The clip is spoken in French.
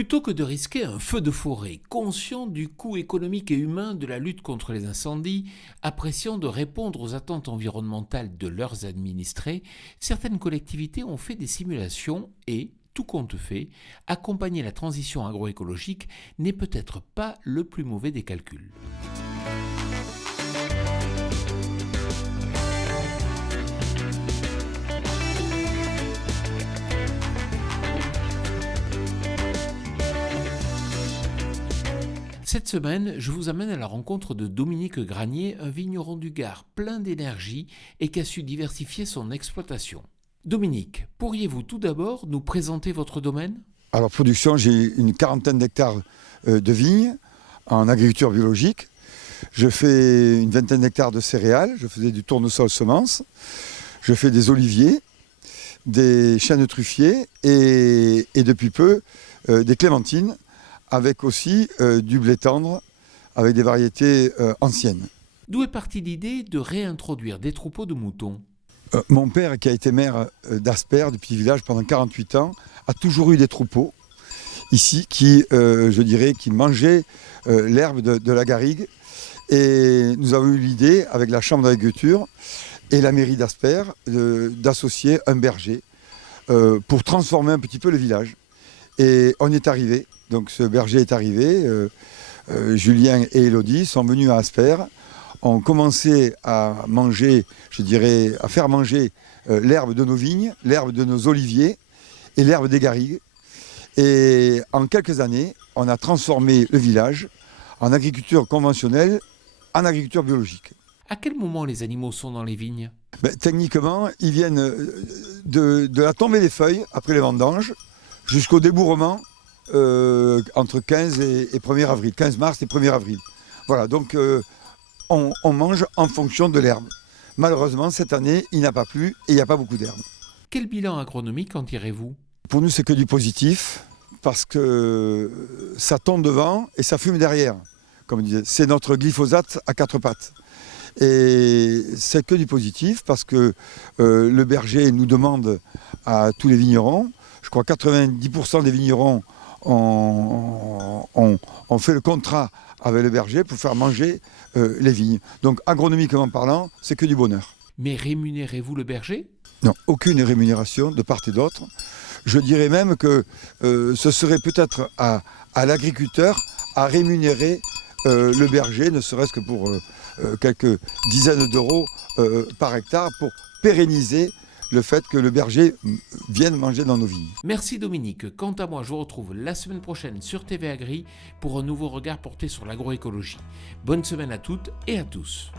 Plutôt que de risquer un feu de forêt, conscients du coût économique et humain de la lutte contre les incendies, appréciant de répondre aux attentes environnementales de leurs administrés, certaines collectivités ont fait des simulations et, tout compte fait, accompagner la transition agroécologique n'est peut-être pas le plus mauvais des calculs. Cette semaine, je vous amène à la rencontre de Dominique Granier, un vigneron du Gard plein d'énergie et qui a su diversifier son exploitation. Dominique, pourriez-vous tout d'abord nous présenter votre domaine ? Alors, production, j'ai une quarantaine d'hectares de vignes en agriculture biologique. Je fais une vingtaine d'hectares de céréales. Je faisais du tournesol semences. Je fais des oliviers, des chênes truffiers et depuis peu des clémentines, avec aussi du blé tendre, avec des variétés anciennes. D'où est partie l'idée de réintroduire des troupeaux de moutons ? Mon père, qui a été maire d'Asper, du petit village, pendant 48 ans, a toujours eu des troupeaux ici qui mangeaient l'herbe de la garrigue. Et nous avons eu l'idée, avec la chambre d'agriculture et la mairie d'Asper, d'associer un berger pour transformer un petit peu le village. Et on y est arrivé. Donc ce berger est arrivé, Julien et Élodie sont venus à Asper, ont commencé à manger, à faire manger l'herbe de nos vignes, l'herbe de nos oliviers et l'herbe des garrigues. Et en quelques années, on a transformé le village en agriculture conventionnelle, en agriculture biologique. À quel moment les animaux sont dans les vignes ? Techniquement, ils viennent de la tombée des feuilles, après les vendanges, jusqu'au débourrement, entre 15 et 1er avril, 15 mars et 1er avril. Voilà, donc on mange en fonction de l'herbe. Malheureusement, cette année, il n'a pas plu et il n'y a pas beaucoup d'herbe. Quel bilan agronomique en tirez-vous ? Pour nous, c'est que du positif, parce que ça tombe devant et ça fume derrière. Comme on disait, c'est notre glyphosate à 4 pattes. Et c'est que du positif, parce que le berger nous demande à tous les vignerons, je crois 90% des vignerons ont fait le contrat avec le berger pour faire manger les vignes. Donc agronomiquement parlant, c'est que du bonheur. Mais rémunérez-vous le berger ? Non, aucune rémunération de part et d'autre. Je dirais même que ce serait peut-être à l'agriculteur à rémunérer le berger, ne serait-ce que pour quelques dizaines d'euros par hectare, pour pérenniser le fait que le berger vienne manger dans nos vignes. Merci Dominique. Quant à moi, je vous retrouve la semaine prochaine sur TV Agri pour un nouveau regard porté sur l'agroécologie. Bonne semaine à toutes et à tous.